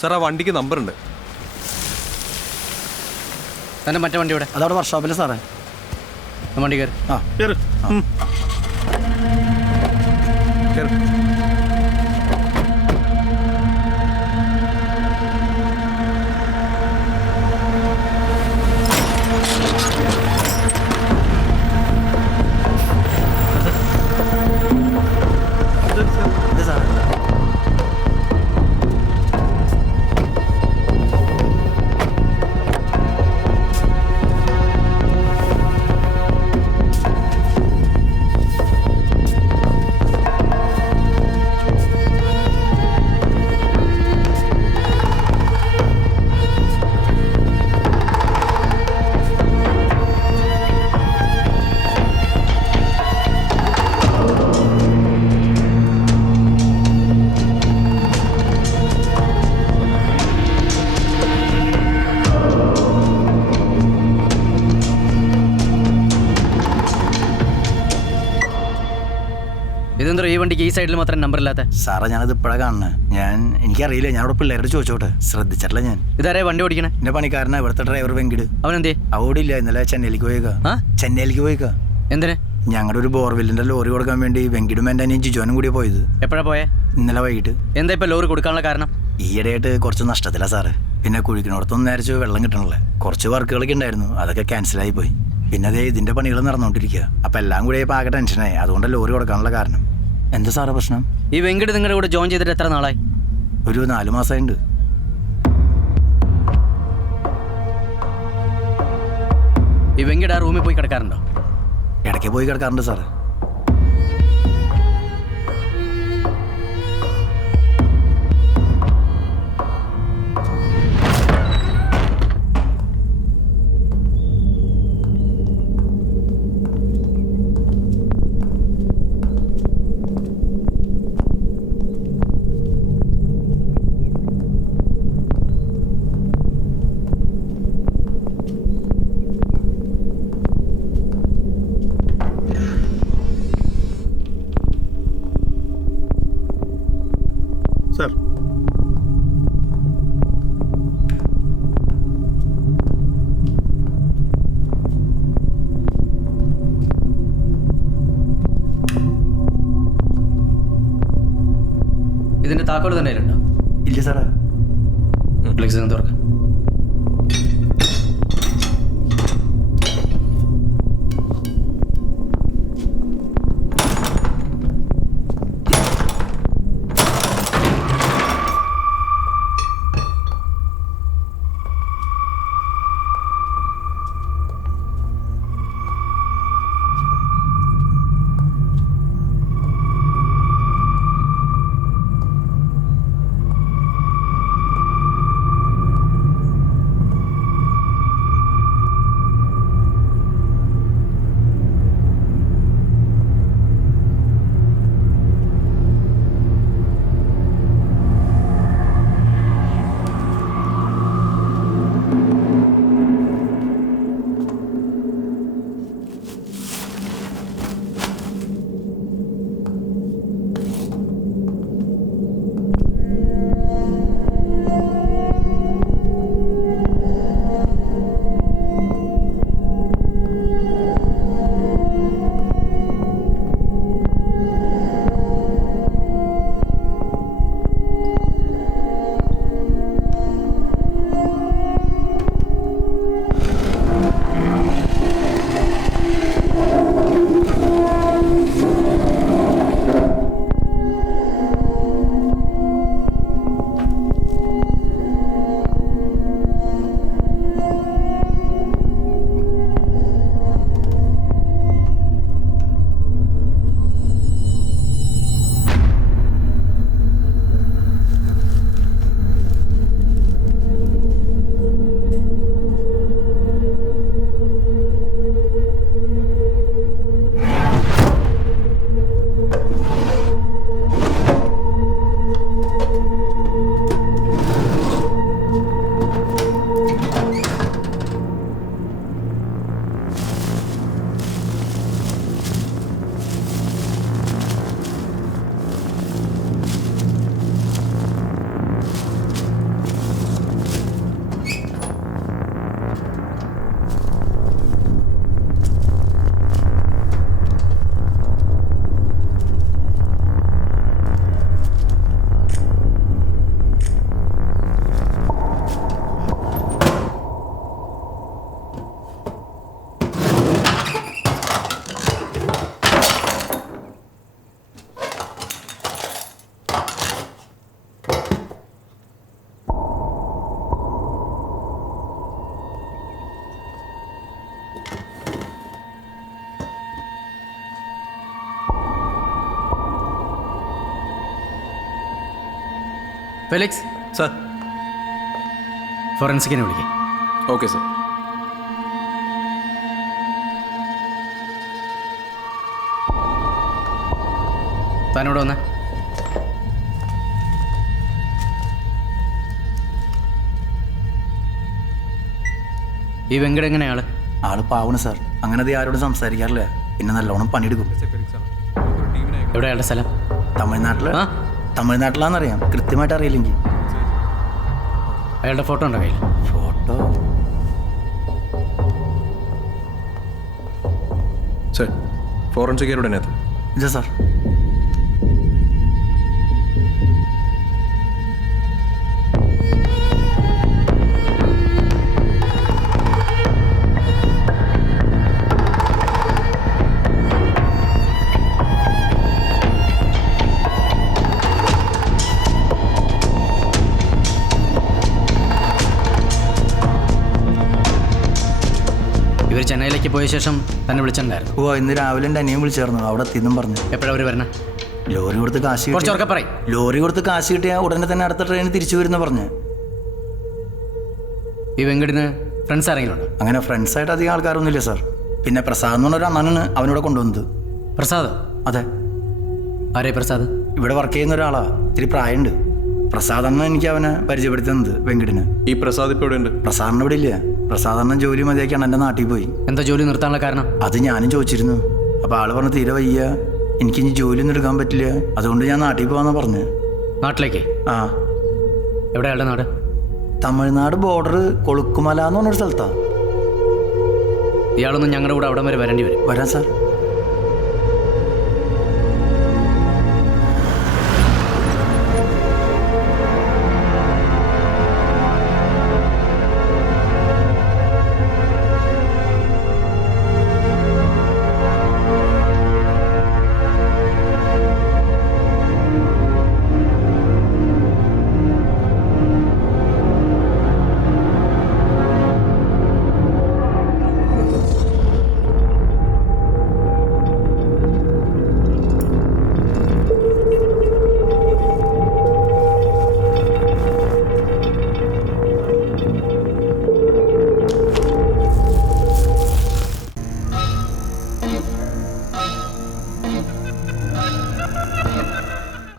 Sir ആ വണ്ടിക്ക് നമ്പറുണ്ട്. തന്നെ മറ്റേ വണ്ടി ഇവിടെ അതവിടെ വർക്ക്ഷോപ്പിൽ സാറേ. വണ്ടി കയറി. ആ കയറി. ഇത് സാറേ. ഇതെന്തോ ഈ വണ്ടിക്ക് ഈ സൈഡിൽ മാത്രം നമ്പർ ഇല്ലാത്ത? സാറേ ഞാനത് ഇപ്പോഴാണ് കാണുന്നത്. എനിക്കറിയില്ല, ഞാനവിടെ പിള്ളേരോട് ചോദിച്ചോട്ടെ, ശ്രദ്ധിച്ചിട്ടില്ല ഞാൻ. ഇതാരെ വണ്ടി ഓടിക്കണേ? എന്റെ പണിക്കാരനാ ഇവിടുത്തെ ഡ്രൈവർ വെങ്കിട്. അവനെന്തേ? അവിടില്ല, ഇന്നലെ ചെന്നൈയിലേക്ക് പോയേക്കാ. ചെന്നൈയിലേക്ക് പോയേക്കാ. എന്തിന്? ഞങ്ങളുടെ ഒരു ബോർവെല്ലിന്റെ ലോറി കൊടുക്കാൻ വേണ്ടി വെങ്കിടും എൻ്റെ അനിയൻ ജിജോനും കൂടി പോയത്. എപ്പോഴാ പോയേ? ഇന്നലെ വൈകിട്ട്. എന്താ ഇപ്പൊ ലോറി കൊടുക്കാനുള്ള കാരണം? ഈയിടെയായിട്ട് കുറച്ച് നഷ്ടത്തില്ല സാറ്. പിന്നെ കുഴിക്കണോടത്തൊന്നും നേരച്ച് വെള്ളം കിട്ടണല്ലേ. കുറച്ച് വർക്കുകളൊക്കെ ഉണ്ടായിരുന്നു, അതൊക്കെ ക്യാൻസലായി പോയി. പിന്നെ അതേ ഇതിന്റെ പണികൾ നടന്നുകൊണ്ടിരിക്കുക. അപ്പൊ എല്ലാം കൂടി ആകെ ടെൻഷനായി. അതുകൊണ്ട് ലോറി കൊടുക്കാനുള്ള കാരണം. എന്താ സാറേ പ്രശ്നം? ഈ വെങ്കിട് നിങ്ങളുടെ കൂടെ ജോയിൻ ചെയ്തിട്ട് എത്ര നാളായി? ഒരു 4 മാസമായിട്ടുണ്ട്. ഈ വെങ്കിട് ആ റൂമിൽ പോയി കിടക്കാറുണ്ടോ? ഇടയ്ക്ക് പോയി കിടക്കാറുണ്ട് സാറ്. സാർ ഇതിന്റെ താക്കോല് തന്നെ ഉണ്ടോ? ഇല്ല സാറേ. ഫ്ലെക്സ് തുറക്കാം. Felix sir. ഫോറൻസിക്കിനെ വിളിക്കാം. Okay sir. താനോട് വന്നേ. ഈ വെങ്കട് എങ്ങനെയാള്? ആള് പാവണ് സാർ. അങ്ങനെ അത് ആരോടും സംസാരിക്കാറില്ല. പിന്നെ നല്ലോണം പണിയെടുക്കും. എവിടെ അയാളുടെ സ്ഥലം? തമിഴ്നാട്ടില്. ആ, തമിഴ്നാട്ടിലാണെന്നറിയാം, കൃത്യമായിട്ട് അറിയില്ലെങ്കിൽ. അയാളുടെ ഫോട്ടോ ഉണ്ടോ കയ്യിൽ? ഫോട്ടോ സാർ, ഫോറൻസിക്കാരുടെ അതിനകത്ത്. ഇതാ സാർ. ഇവർ ചെന്നൈയിലേക്ക് പോയ ശേഷം തന്നെ വിളിച്ചിട്ടുണ്ടായിരുന്നു. ഓ, ഇന്ന് രാവിലെ എൻ്റെ അനിയൻ വിളിച്ചായിരുന്നു. അവിടെ എത്തിയെന്നും പറഞ്ഞു. എപ്പോഴാണ് അവർ വരണേ? ലോറി കൊടുത്ത് കാശ് കുറച്ച് കിട്ടിയ ഉറക്കെ പറയും. ലോറി കൊടുത്ത് കാശ് കിട്ടിയാൽ ഉടനെ തന്നെ അടുത്ത ട്രെയിൻ തിരിച്ചു വരുന്ന പറഞ്ഞു. ഈ വെങ്കടിന് ഫ്രണ്ട്സ് ആരെങ്കിലും ഉണ്ടോ? അങ്ങനെ ഫ്രണ്ട്സായിട്ട് അധികം ആൾക്കാരൊന്നുമില്ല സാർ. പിന്നെ പ്രസാദ് എന്ന് പറഞ്ഞൊരു അണ്ണനാണ് അവനോട് കൊണ്ടുവന്നത്. പ്രസാദ്? അതെ, ആരേ പ്രസാദ്? ഇവിടെ വർക്ക് ചെയ്യുന്ന ഒരാളാ. ഇത്തിരി പ്രായമുണ്ട്. പ്രസാദ് അണ്ണൻ എനിക്ക് അവനെ പരിചയപ്പെടുത്തുന്നത് വെങ്കിടിന്. ഈ പ്രസാദ് ഇപ്പോൾ ഇവിടെ ഉണ്ട്? പ്രസാദിന് ഇവിടെ ഇല്ല. പ്രസാദ് അണ്ണൻ ജോലി മതിയാക്കിയാണ് എൻ്റെ നാട്ടിൽ പോയി. എന്താ ജോലി നിർത്താനുള്ള കാരണം? അത് ഞാനും ചോദിച്ചിരുന്നു. അപ്പോൾ ആള് പറഞ്ഞു തീരെ വയ്യ, എനിക്കിനി ജോലിയൊന്നും എടുക്കാൻ പറ്റില്ല, അതുകൊണ്ട് ഞാൻ നാട്ടിൽ പോകാമെന്നാ പറഞ്ഞു. നാട്ടിലേക്ക്? ആ. എവിടെ അയാളുടെ നാട്? തമിഴ്നാട് ബോർഡർ കൊളുക്കുമല എന്ന് പറഞ്ഞൊരു സ്ഥലത്താണ്. ഇയാളൊന്നും ഞങ്ങളുടെ കൂടെ അവിടം വരെ വരേണ്ടി വരും. വരാം സാർ.